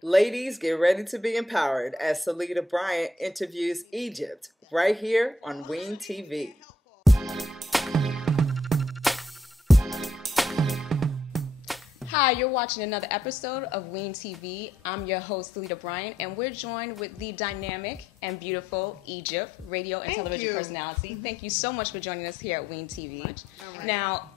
Ladies, get ready to be empowered as Saleda Bryant interviews Egypt right here on Ween TV. Hi, you're watching another episode of Ween TV. I'm your host, Saleda Bryant, and we're joined with the dynamic and beautiful Egypt, radio and television personality. Thank you so much for joining us here at Ween TV. Right. Now,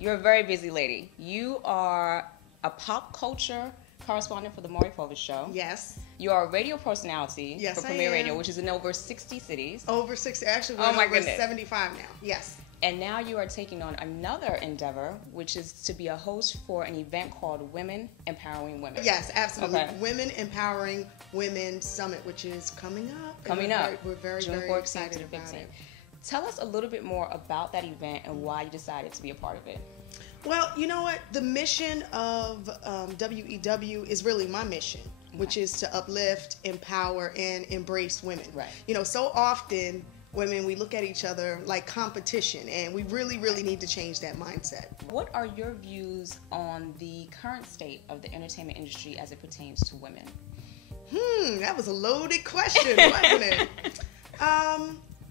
you're a very busy lady. You are a pop culture correspondent for the Maury Povich Show. Yes. You are a radio personality for Premier Radio, which is in over 60 cities. Over 60. Actually, we're over 75 now. Yes. And now you are taking on another endeavor, which is to be a host for an event called Women Empowering Women. Yes, absolutely. Okay. Women Empowering Women Summit, which is coming up. We're very, June very 14th excited to the 15th. about it. Tell us a little bit more about that event and why you decided to be a part of it. Well, you know what? The mission of WEW is really my mission, which is to uplift, empower, and embrace women. Right. You know, so often women, we look at each other like competition, and we really, really need to change that mindset. What are your views on the current state of the entertainment industry as it pertains to women? That was a loaded question, wasn't it?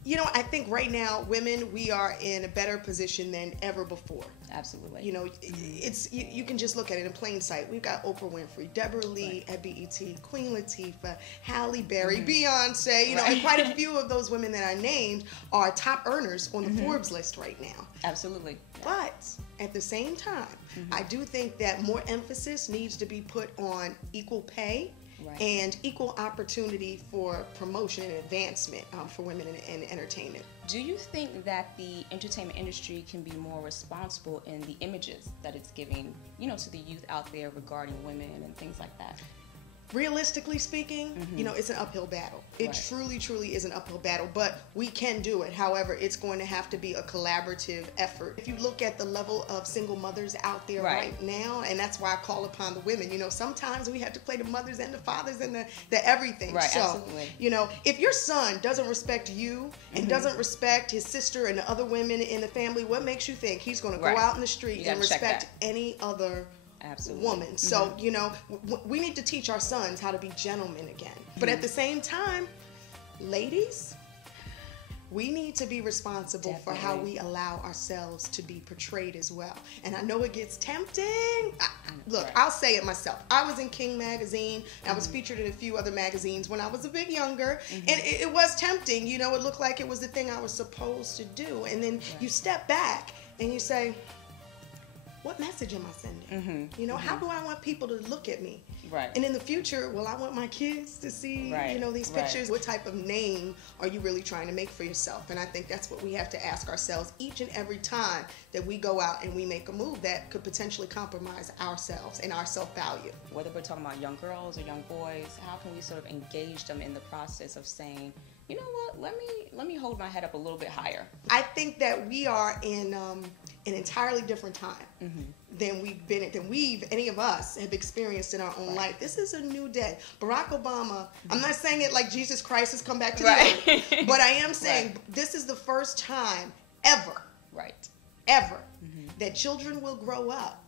You know, I think right now, women, we are in a better position than ever before. Absolutely. You know, it's you can just look at it in plain sight. We've got Oprah Winfrey, Deborah Lee at BET, Queen Latifah, Halle Berry, Beyonce, you know, and quite a few of those women that I named are top earners on the Forbes list right now. Absolutely. But at the same time, I do think that more emphasis needs to be put on equal pay. Right. And equal opportunity for promotion and advancement for women in entertainment. Do you think that the entertainment industry can be more responsible in the images that it's giving, you know, to the youth out there regarding women and things like that? Realistically speaking, you know, it's an uphill battle. It truly, truly is an uphill battle, but we can do it. However, it's going to have to be a collaborative effort. If you look at the level of single mothers out there right now, and that's why I call upon the women, you know, sometimes we have to play the mothers and the fathers and the everything. Right, so, absolutely. You know, if your son doesn't respect you and doesn't respect his sister and the other women in the family, what makes you think he's going to go out in the street and respect any other woman? So, you know, we need to teach our sons how to be gentlemen again. But at the same time, ladies, we need to be responsible for how we allow ourselves to be portrayed as well. And I know it gets tempting. Look, I'll say it myself. I was in King magazine. I was featured in a few other magazines when I was a bit younger. And it was tempting. You know, it looked like it was the thing I was supposed to do. And then you step back and you say, what message am I sending? You know, how do I want people to look at me? Right. And in the future, will I want my kids to see, you know, these pictures? What type of name are you really trying to make for yourself? And I think that's what we have to ask ourselves each and every time that we go out and we make a move that could potentially compromise ourselves and our self-value. Whether we're talking about young girls or young boys, how can we sort of engage them in the process of saying, you know what, let me hold my head up a little bit higher? I think that we are in an entirely different time than any of us have experienced in our own life. This is a new day. Barack Obama, I'm not saying it like Jesus Christ has come back to the earth, but I am saying this is the first time ever, that children will grow up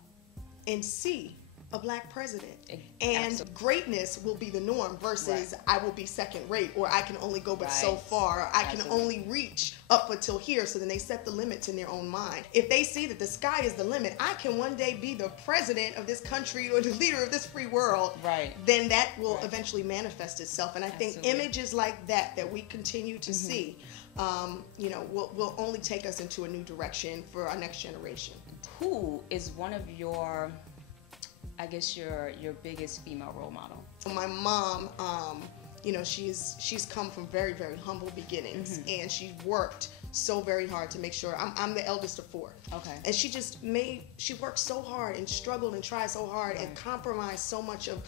and see a black president. And greatness will be the norm versus I will be second rate, or I can only go but so far, or I can only reach up until here. So then they set the limits in their own mind. If they see that the sky is the limit, I can one day be the president of this country or the leader of this free world, then that will eventually manifest itself. And I think images like that we continue to see, you know, will only take us into a new direction for our next generation. Who is one of your, I guess, your biggest female role model? My mom, you know, she's come from very, very humble beginnings, and she worked so very hard to make sure. I'm the eldest of four. Okay. And she worked so hard and struggled and tried so hard and compromised so much of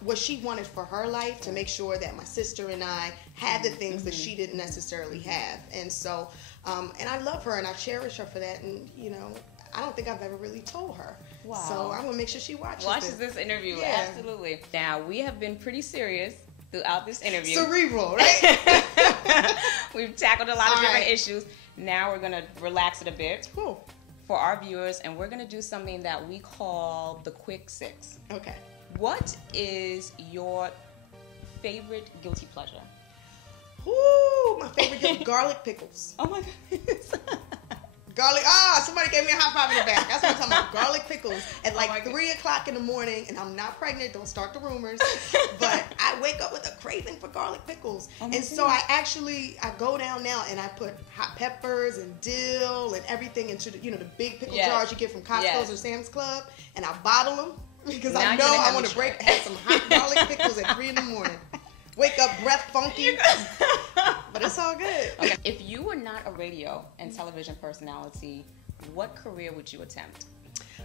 what she wanted for her life to make sure that my sister and I had the things that she didn't necessarily have. And so, and I love her and I cherish her for that. And, you know, I don't think I've ever really told her. Wow. So I'm going to make sure she watches this interview. Yeah. Absolutely. Now, we have been pretty serious throughout this interview. Cerebral, right? We've tackled a lot of different issues. Now we're going to relax it a bit for our viewers, and we're going to do something that we call the Quick Six. Okay. What is your favorite guilty pleasure? Ooh, my favorite garlic pickles. Oh my goodness. Garlic, somebody gave me a high five in the back. That's what I'm talking about. Garlic pickles at like 3 o'clock in the morning, and I'm not pregnant. Don't start the rumors. But I wake up with a craving for garlic pickles. And so I go down now and I put hot peppers and dill and everything into the big pickle jars you get from Costco's or Sam's Club, and I bottle them because I know I want to have some hot garlic pickles at 3 in the morning. Wake up, breath funky. But it's all good. Okay. If you were not a radio and television personality, what career would you attempt?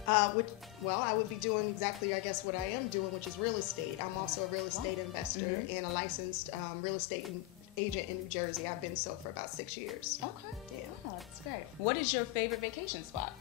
I would be doing exactly, I guess, what I am doing, which is real estate. I'm also a real estate investor and a licensed real estate agent in New Jersey. I've been so for about 6 years. Okay. Yeah. Oh, that's great. What is your favorite vacation spot?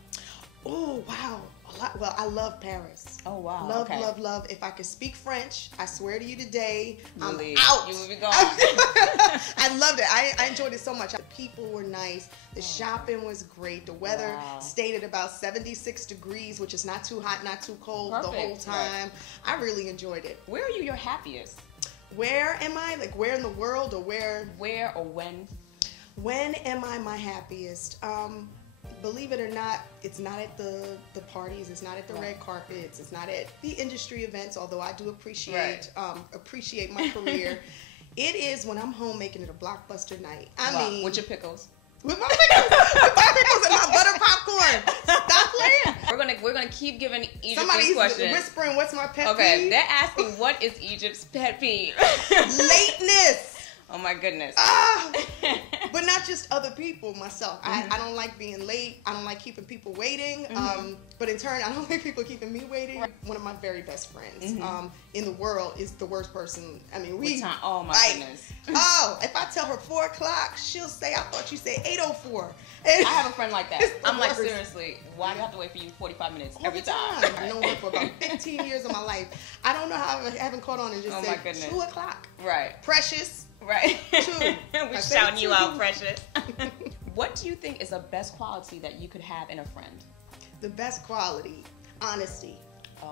Oh, wow. A lot. Well, I love Paris. Oh, wow. Love. If I could speak French, I swear to you today, I'm out. You will be gone. I loved it. I enjoyed it so much. The people were nice. The shopping was great. The weather stayed at about 76 degrees, which is not too hot, not too cold the whole time. Right. I really enjoyed it. Where are you your happiest? Where am I? Like, where in the world, or where? Where or when? When am I my happiest? Believe it or not, it's not at the parties, it's not at the red carpets, it's not at the industry events, although I do appreciate my career. It is when I'm home making it a blockbuster night. I mean, with your pickles. With my pickles and my butter popcorn. Stop playing. We're gonna keep giving Egypt Somebody's questions. whispering, "What's my pet peeve?" Okay, they're asking, what is Egypt's pet peeve? Lateness. Oh my goodness. But not just other people, myself. I don't like being late. I don't like keeping people waiting. But in turn, I don't like people keeping me waiting. Right. One of my very best friends in the world is the worst person. I mean, oh my goodness. If I tell her 4 o'clock, she'll say, "I thought you said 8:04." I have a friend like that. I'm like, seriously, why do I have to wait for you 45 minutes every time? I've known her for about 15 years of my life. I don't know how I haven't caught on and just said 2 o'clock. Right. Precious. Right. 2. We're shouting you out, Precious. What do you think is the best quality that you could have in a friend? The best quality, honesty.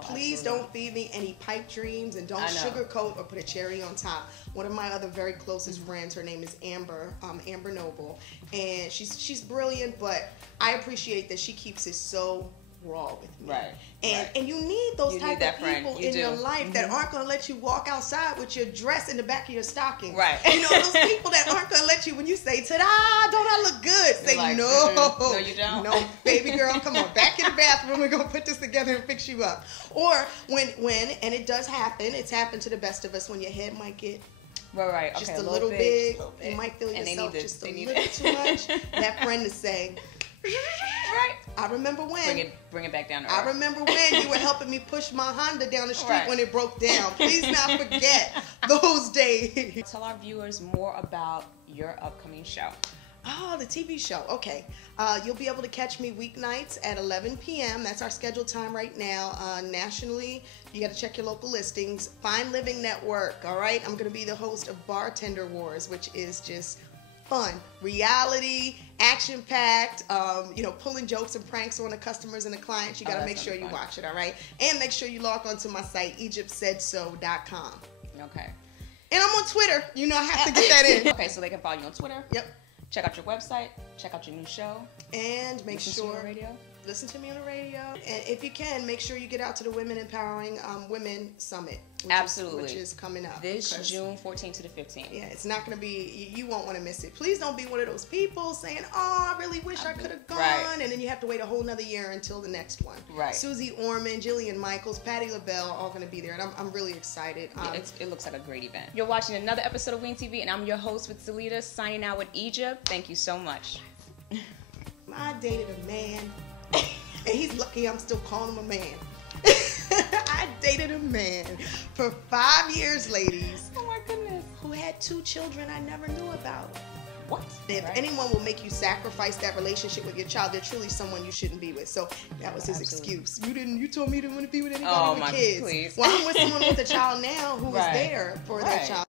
Please don't feed me any pipe dreams, and don't sugarcoat or put a cherry on top. One of my other very closest friends, her name is Amber, Amber Noble, and she's brilliant, but I appreciate that she keeps it so raw with me. Right. And you need those type of people in your life that aren't going to let you walk outside with your dress in the back of your stocking. Right. You know, those people that aren't going to let you, when you say, "Ta-da, don't I look good?" Say, like, no. No, you don't. No, baby girl, come on, back in the bathroom. We're going to put this together and fix you up. Or when, and it does happen, it's happened to the best of us, when your head might get right. just a little big. You might feel yourself just a little too much. That friend is saying, right. I remember when. Bring it back down to earth. I remember when you were helping me push my Honda down the street when it broke down. Please not forget those days. Tell our viewers more about your upcoming show. Oh, the TV show. Okay. You'll be able to catch me weeknights at 11 p.m. That's our scheduled time right now. Nationally, you got to check your local listings. Fine Living Network, all right? I'm going to be the host of Bartender Wars, which is just fun, reality, action-packed, pulling jokes and pranks on the customers and the clients. You got to make sure you watch it, all right? And make sure you log on to my site, EgyptSaidSo.com. Okay. And I'm on Twitter. You know I have to get that in. Okay, so they can follow you on Twitter. Yep. Check out your website. Check out your new show. And listen to you on the radio. Listen to me on the radio. And if you can, make sure you get out to the Women Empowering Women Summit. Which is coming up. This June 14th to the 15th. Yeah, it's not going to be, you won't want to miss it. Please don't be one of those people saying, "Oh, I really wish I could have gone." Right. And then you have to wait a whole nother year until the next one. Right. Susie Orman, Jillian Michaels, Patti LaBelle are all going to be there. And I'm really excited. It looks like a great event. You're watching another episode of Wing TV, and I'm your host with Saleda, signing out with Egypt. Thank you so much. I dated a man, and he's lucky I'm still calling him a man. I dated a man for 5 years, ladies. Oh my goodness. Who had 2 children I never knew about. What? If anyone will make you sacrifice that relationship with your child, they're truly someone you shouldn't be with. So that was his excuse. You told me you didn't want to be with anybody with kids. Please. Well, I'm with someone with a child now who was there for their child.